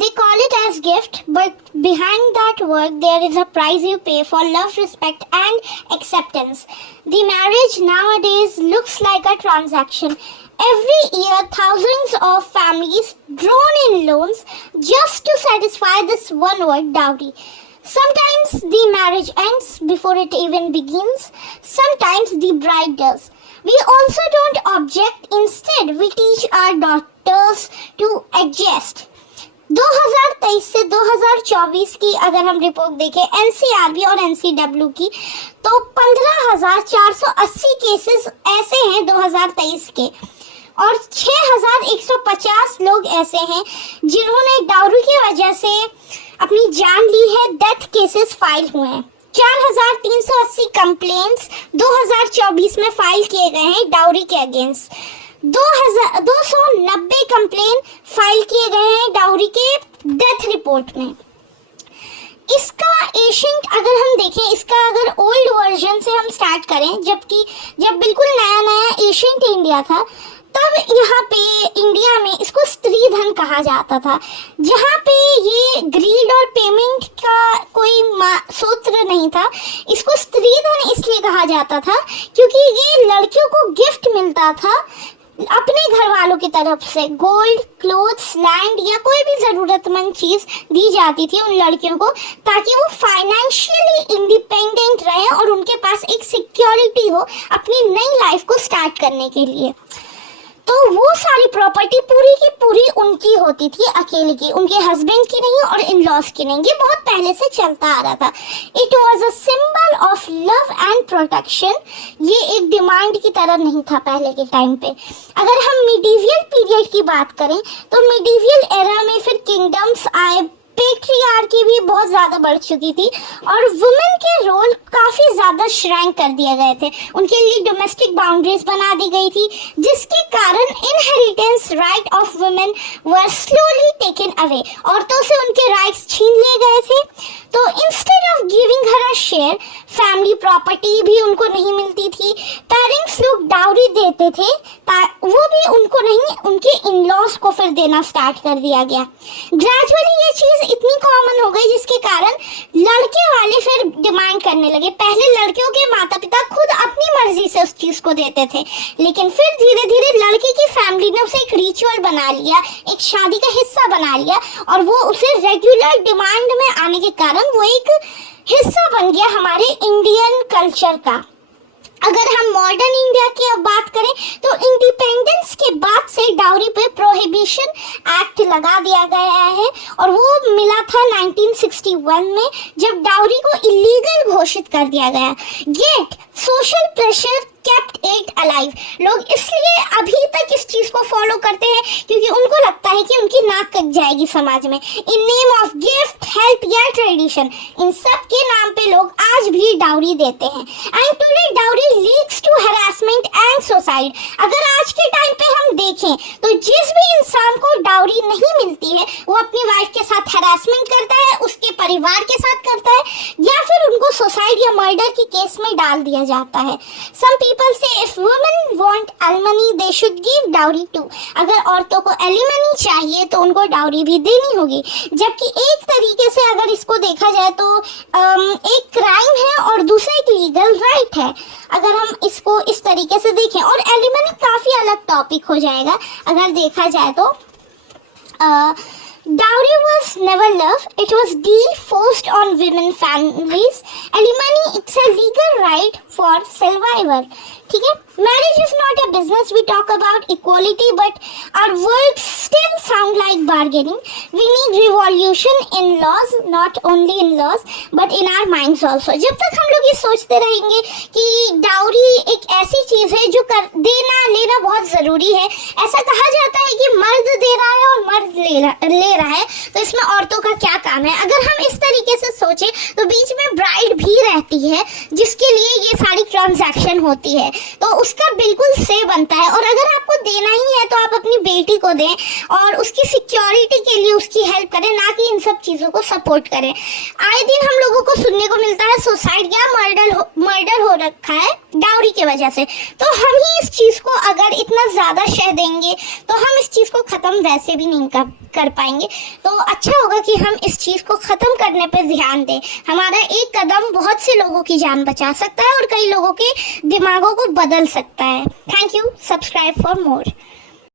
They call it as gift, but behind that word there is a price you pay for love, respect and acceptance. The marriage nowadays looks like a transaction. Every year thousands of families drawn in loans just to satisfy this one word, dowry. Sometimes the marriage ends before it even begins. Sometimes the bride does. We also don't object. Instead, we teach our daughters to adjust. 2023 से 2024 की अगर हम report देखें NCRB और NCW की, तो 15,480 cases ऐसे हैं 2023 के, और 6,150 लोग ऐसे हैं जिन्होंने डाउरी की वजह से अपनी जान ली है। डेथ केसेस फाइल हुए हैं। 4,380 कंप्लेंट्स 2024 में फाइल किए गए हैं डाउरी के अगेंस्ट। 290 कंप्लेन फाइल किए गए हैं डाउरी के डेथ रिपोर्ट में। इसका एशियंट अगर हम देखें, इसका अगर ओल्ड वर्जन से हम स्टार्ट करें, जब बिल्कुल नया नया एशियंट इंडिया था, तब यहाँ पे इंडिया में इसको स्त्री धन कहा जाता था, जहाँ पे ये ग्रीड और पेमेंट का कोई सूत्र नहीं था। इसको स्त्री धन इसलिए कहा जाता था क्योंकि ये लड़कियों को गिफ्ट मिलता था अपने घर वालों की तरफ से। गोल्ड, क्लोथ्स, लैंड या कोई भी ज़रूरतमंद चीज़ दी जाती थी उन लड़कियों को, ताकि वो फाइनेंशियली इंडिपेंडेंट रहें और उनके पास एक सिक्योरिटी हो अपनी नई लाइफ को स्टार्ट करने के लिए। तो वो सारी प्रॉपर्टी पूरी की पूरी उनकी होती थी, अकेले की, उनके हस्बैंड की नहीं और इन लॉस की नहीं। ये बहुत पहले से चलता आ रहा था। It was a symbol of love and protection. ये एक डिमांड की तरह नहीं था पहले के टाइम पे। अगर हम मिडीवियल पीरियड की बात करें, तो मिडीवियल एरा में फिर किंगडम्स आए, पेट्रियार्की भी बहुत ज़्यादा बढ़ चुकी थी और वुमेन के रोल काफ़ी ज़्यादा श्रैंक कर दिए गए थे। उनके लिए डोमेस्टिक बाउंड्रीज बना दी गई थी, जिसके कारण inheritance right of women were slowly taken away. औरतों से उनके राइट्स छीन लिए गए थे। तो instead of giving her a share, family property भी उनको नहीं मिलती थी। पेरेंट्स लोग डाउरी देते थे, वो भी उनको नहीं, उनके इन लॉज को फिर देना स्टार्ट कर दिया गया। ग्रेजुअली ये चीज़ इतनी कॉमन हो गई जिसके कारण लड़के वाले फिर डिमांड करने लगे। पहले लड़कियों के माता पिता खुद अपनी मर्जी से उस चीज़ को देते थे, लेकिन फिर धीरे धीरे लड़के की फैमिली ने उसे एक रिचुअल बना लिया, एक शादी का हिस्सा बना लिया, और वो उसे रेगुलर डिमांड में आने के कारण वो एक हिस्सा बन गया हमारे इंडियन कल्चर का। अगर हम मॉडर्न इंडिया की अब बात करें, तो इंडिपेंडेंस के बाद से डाउरी पे प्रोहिबिशन एक्ट लगा दिया गया है, और वो मिला था 1961 में, जब डाउरी को इलीगल घोषित कर दिया गया। Yet social pressure kept it alive. लोग इसलिए अभी तक इस चीज़ को फॉलो करते हैं क्योंकि उनको लगता है कि उनकी नाक कट जाएगी समाज में। In name of gift, help या ट्रेडिशन, इन सब के नाम पे लोग आज भी डाउरी देते हैं। And today dowry leads to harassment and suicide. अगर आज के टाइम पे हम देखें, तो जिस भी इंसान को डाउरी नहीं मिलती है, वो अपनी वाइफ के साथ हैरेसमेंट करता है, उसके परिवार के साथ करता है, या फिर उनको सुसाइड या मर्डर के केस में डाल दिया जाता है। सम पीपल से if women want alimony they should give dowry too. अगर औरतों को एलिमनी चाहिए तो उनको डाउरी भी देनी होगी, जबकि एक तरीके से अगर इसको देखा जाए तो एक क्राइम है और दूसरा एक लीगल राइट है, अगर हम इसको इस तरीके से देखें। और एलिमनी काफ़ी अलग टॉपिक हो जाएगा अगर देखा जाए तो। Dowry was never love, it was deal forced on women families. Alimony, it's a legal right for survival. ठीक है, marriage is not a business. We talk about equality but our words still sound like bargaining. We need revolution in laws, not only in laws but in our minds also. जब तक हम लोग ये सोचते रहेंगे कि डाउरी एक ऐसी चीज़ है जो देना लेना बहुत ज़रूरी है, ऐसा कहा जाता है कि मर्द दे रहा है और मर्द ले रहा है, तो इसमें औरतों का क्या काम है। अगर हम इस तरीके से सोचें तो बीच में ब्राइड भी रहती है जिसके लिए ये सारी ट्रांजैक्शन होती है, तो उसका बिल्कुल से बनता है। और अगर आपको देना ही है तो आप अपनी बेटी को दें और उसकी सिक्योरिटी के लिए उसकी हेल्प करें, ना कि इन सब चीज़ों को सपोर्ट करें। आए दिन हम लोगों को सुनने को मिलता है सुसाइड या मर्डर हो रखा है डाउरी की वजह से। तो हम ही इस चीज़ को अगर इतना ज़्यादा शह देंगे तो हम इस चीज़ को ख़त्म वैसे भी नहीं कर पाएंगे। तो अच्छा होगा कि हम इस चीज़ को ख़त्म करने पर ध्यान दें। हमारा एक कदम बहुत से लोगों की जान बचा सकता है और कई लोगों के दिमागों को बदल सकता है। Thank you. Subscribe for more.